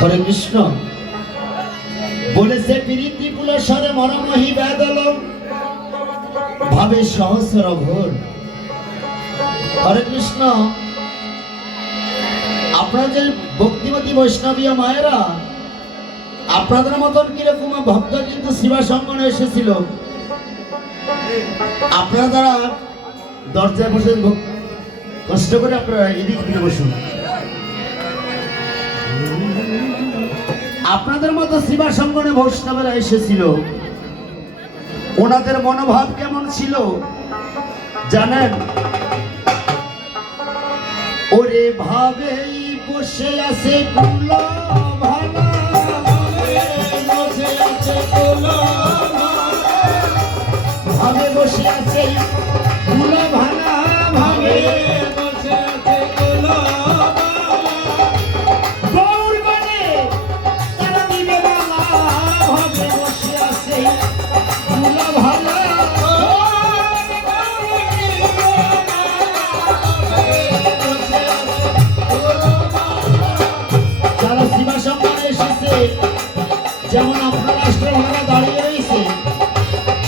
হরে কৃষ্ণ বলেছে প্রীতি পুলসরে মরমহি বেদল ভাবে সহস্র ঘোর। হরে কৃষ্ণ আপনাদের ভক্তিমতী বৈষ্ণবীয় মায়েরা আপনাদের মতন কিরকম ভক্ত কিন্তু শিবা সঙ্গনে এসেছিল। আপনারা দ্বারা দরজায় বসে কষ্ট করে আপনারা এদিক ফিরে বসুন। আপনাদের মতো শিবা সঙ্গনে বৈষ্ণবেরা এসেছিল, ওনাদের মনোভাব কেমন ছিল জানেন? ওরে ভাবেই বসে আছে কুলো ভালা, বসে আছে কুলো ভাবে বসে আছে কুলো ভালা, ভাবে বসে আছে কুলো গৌর বনে তারা দিবে বালা, ভাবে বসে আছে কুলো ভালা। যেমন আপনার রাষ্ট্রভাগা দাঁড়িয়ে রয়েছে,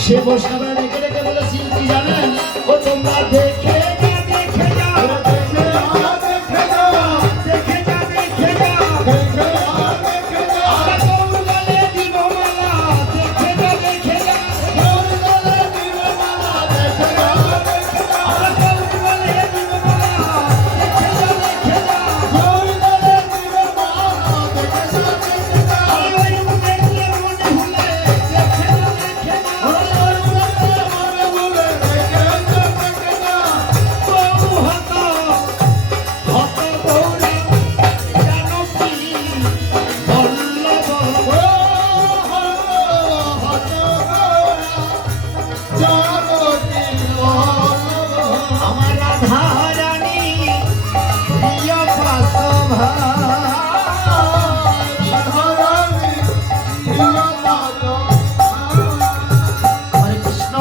সে বৈষ্ণবরা ডেকে ডেকে বলেছিল কি জানেন? ও তোমরা দেখে দেখে যাও, দেখে যাও, দেখে যাও, দেখে যাও, দেখে যাও, দেখে যাও, দেখে যাও, আমরা গৌর বলে দিব মালা, দেখে যাও, দেখে যাও, গৌর বলে দিব মালা, দেখে যাও, দেখে যাও, আমরা গৌর বলে দিব মালা, দেখে যাও, দেখে যাও, গৌর বলে দিব মালা, দেখে যাও, দেখে যাও, ওই দেখলে মনে হলে দেখে যাও, দেখে যাও, ওই দেখলে মনে হলে দেখে যাও, দেখে যাও, বহু হত হত গৌরী জানকী বল্লভ, হত জানকী বল্লভ, আমার রাধা রানী প্রিয় পাশভা, রাধা রানী প্রিয় পাশভা। হরে কৃষ্ণ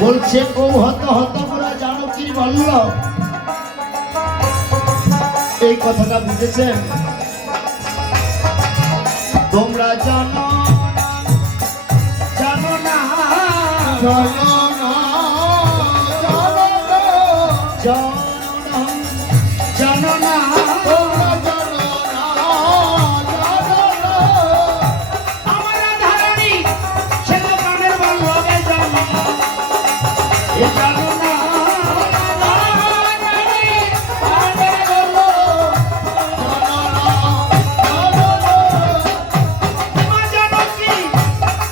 বলছে গৌ হত হত করা জানকীর বল্লভ। এই কথাটা বুঝেছেন? তোমরা জানো জানো না, জানো না, জানো না, জানো না, জানো না, তোমরা জানো না, জানো না, আমার রাধা রানী সে তো প্রাণের বল্লভে জানো না, এ জানো না, রাধা রানী প্রাণের বল্লভ, জানো না, জানো না, মা জানকী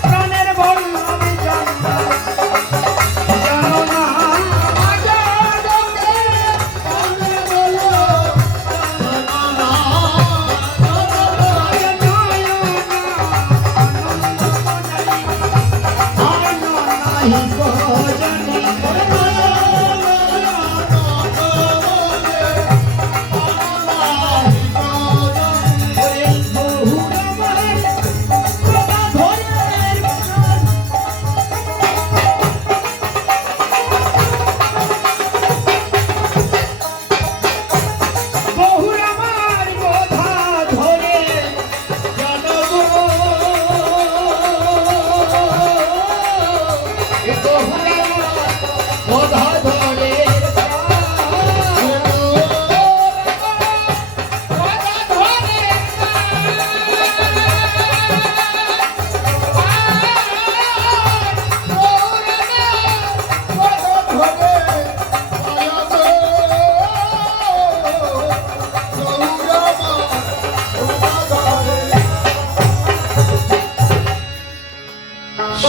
প্রাণের বল্লভে জানো না, জানো না, মা জানকী প্রাণের বল্লভ, জানো না,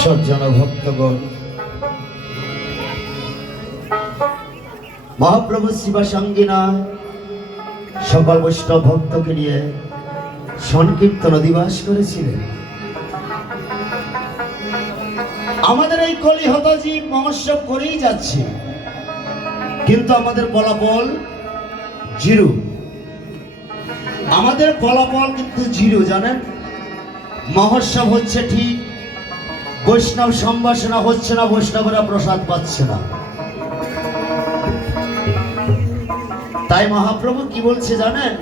সজ্জন ভক্তগণ, মহাপ্রভু শিবা সঙ্গিনা সকল বৈষ্ণব ভক্তকে নিয়ে সংকীর্তন দিবস করেছিলেন। আমাদের এই কলিহত জীব মহোৎসব করেই যাচ্ছে, কিন্তু আমাদের ফলাফল জিরো। আমাদের ফলাফল কিন্তু জিরো, জানেন? মহোৎসব হচ্ছে ঠিক, বৈষ্ণব সম্ভাষণা হচ্ছে না, বৈষ্ণবরা প্রসাদ পাচ্ছে না। তাই মহাপ্রভু কি বলছে জানেন?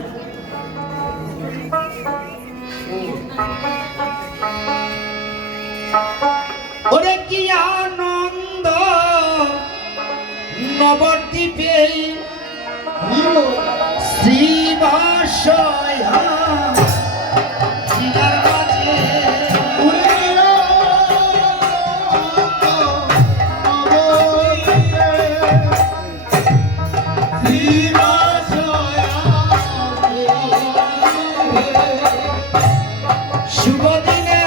ওরে কি আনন্দ নবদ্বীপে শ্রীবাসয়া জিগার মাঝে শুভ দিনে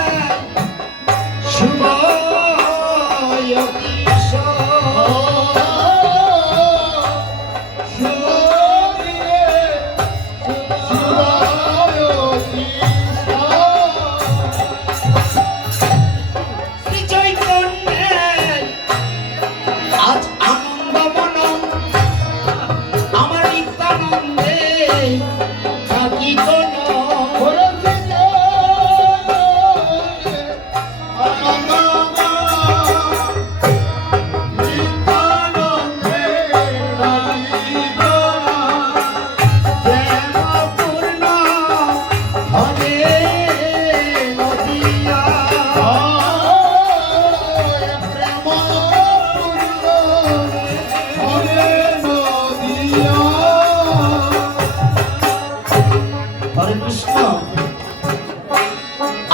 শুভ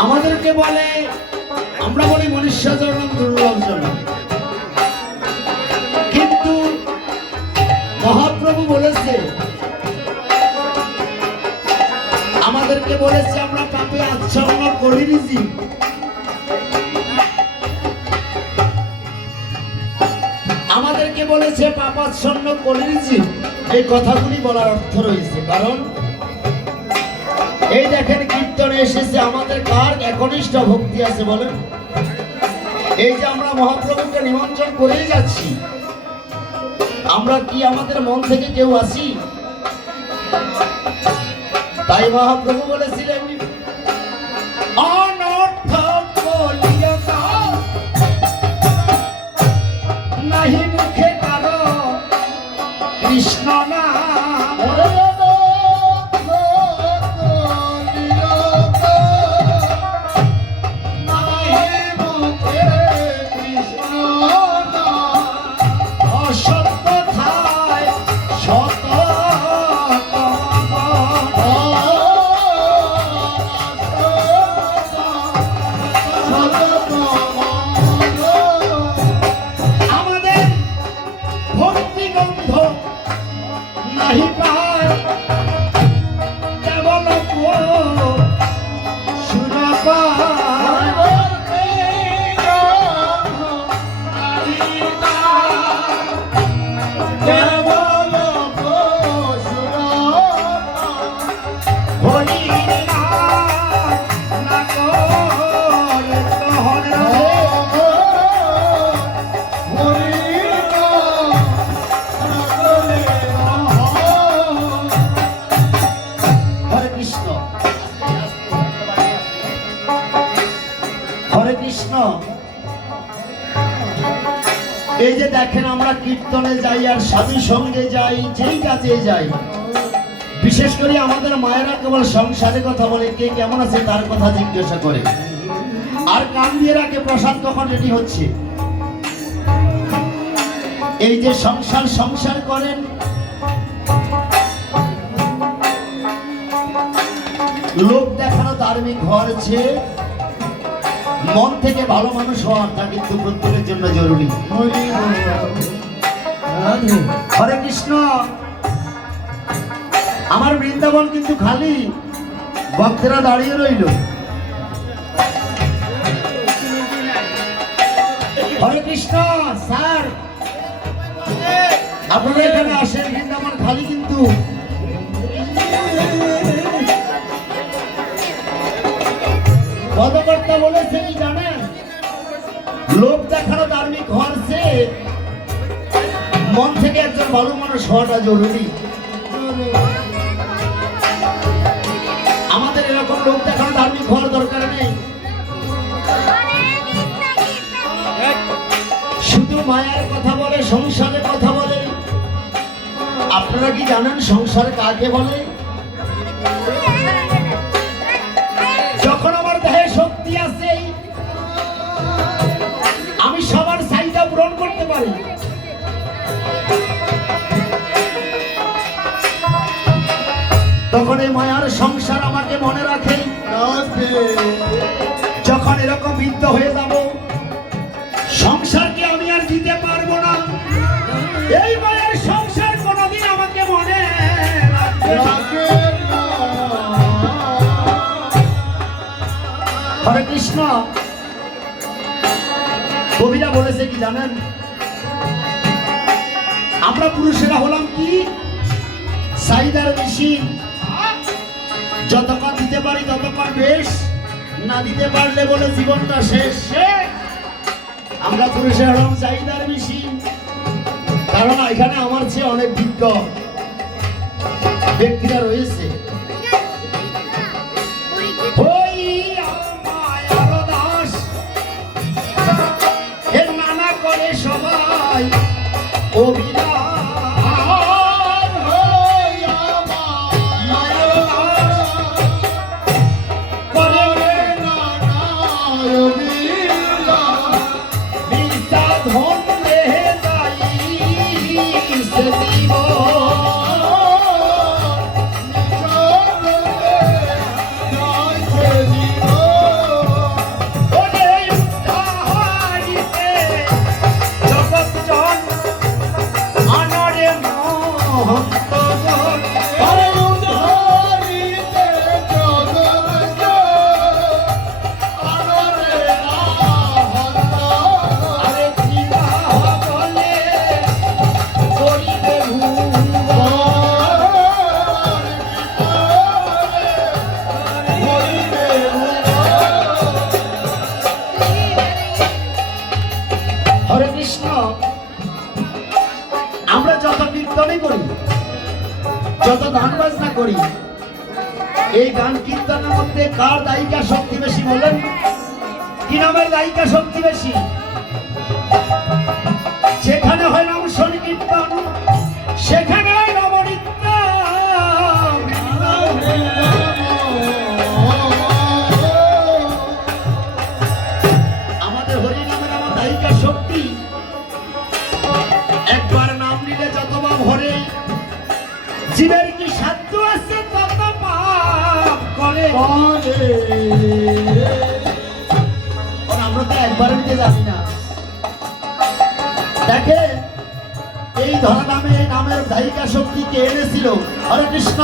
আমাদেরকে বলে, আমরা বলি মনুষ্যজনম দুর্লভজনম, কিন্তু মহাপ্রভু বলেছে, আমাদেরকে বলেছে আমরা পাপে আচ্ছন্ন করিনি। আমাদেরকে বলেছে পাপাচ্ছন্ন করিনি। এই কথাগুলি বলার অর্থ রয়েছে, কারণ এই দেখেন কীর্তনে এসেছে আমাদের কার একনিষ্ঠ ভক্তি আছে বলেন? এই যে আমরা মহাপ্রভুকে নিমন্ত্রণ করেই যাচ্ছি, আমরা কি আমাদের মন থেকে কেউ আসি? তাই মহাপ্রভু বলেছিলেন, অনর্থক বলিয়া নাহি মুখে কারো কৃষ্ণ নাম। এই যে দেখেন আমরা কীর্তনে যাই আর সাধু সঙ্গে যাই, যেই কাজে যাই, বিশেষ করে আমাদের মায়েরা কেবল সংসারের কথা বলে, কে কেমন আছে তার কথা জিজ্ঞাসা করে, আর কান দিয়ে রাখে প্রসাদ কখন রেডি হচ্ছে। এই যে সংসার সংসার করেন, লোক দেখানো ধার্মিক হওয়ার চেয়ে মন থেকে ভালো মানুষ হওয়াটা কিন্তু প্রত্যেকের জন্য জরুরি। হরে কৃষ্ণ। আমার বৃন্দাবন কিন্তু খালি, ভক্তরা দাঁড়িয়ে রইল। হরে কৃষ্ণ। স্যার আপনারা এখানে আসেন, বৃন্দাবন খালি কিন্তু। পদকর্তা বলেছে কি জানেন? লোক দেখানো ধার্মিক হওয়ার চেয়ে মন থেকে একজন ভালো মানুষ হওয়াটা জরুরি। আমাদের এরকম লোক দেখানো ধার্মিক হওয়ার দরকার নেই। মায়ার কথা বলে, সংসারের কথা বলে। আপনারা কি জানেন সংসার কাকে বলে? যখন আমার দেহে শক্তি আছে, আমি সবার চাহিদা পূরণ করতে পারি। তখন এই মায়ার সংসার আমাকে মনে রাখে। যখন এরকম বৃদ্ধ হয়ে যাব, সংসারকে আমি আর দিতে পারবো না, এই মায়ের সংসার কোনোদিন আমাকে মনে রাখবে না। হরে কৃষ্ণ। কবিরা বলেছে কি জানেন? আমরা পুরুষেরা হলাম কি চাহিদার মেশিন। যতক্ষণ দিতে পারি ততক্ষণ বেশ, না দিতে পারলে বলে জীবনটা শেষ। আমরা পুরুষেরা হলাম চাহিদার মেশিন। কারণ এখানে আমার চেয়ে অনেক বিজ্ঞ ব্যক্তিরা রয়েছে। ওই মায়ার দাস এর নানা করে সবাই অভিনয়। আমরা যত কীর্তনই করি, যত গান বাজনা করি, এই গান কীর্তনের মধ্যে কার দায়িকা শক্তি বেশি বলেন? কি নামের দায়িকা শক্তি বেশি? যেখানে হয় নাম সংকীর্তন, সেখানে হয় নবনিত্য। আমাদের হরি নামের আমার দায়িকা শক্তি। একবার নাম নিলে যত পাপ হরে, জীবের কি সাধ্য আছে তত পাপ করে। আমরা তো একবার নিতে জানি না। দেখেন এই ধরা নামে নামের দায়িকা শক্তি কে এনেছিল? হরে কৃষ্ণ।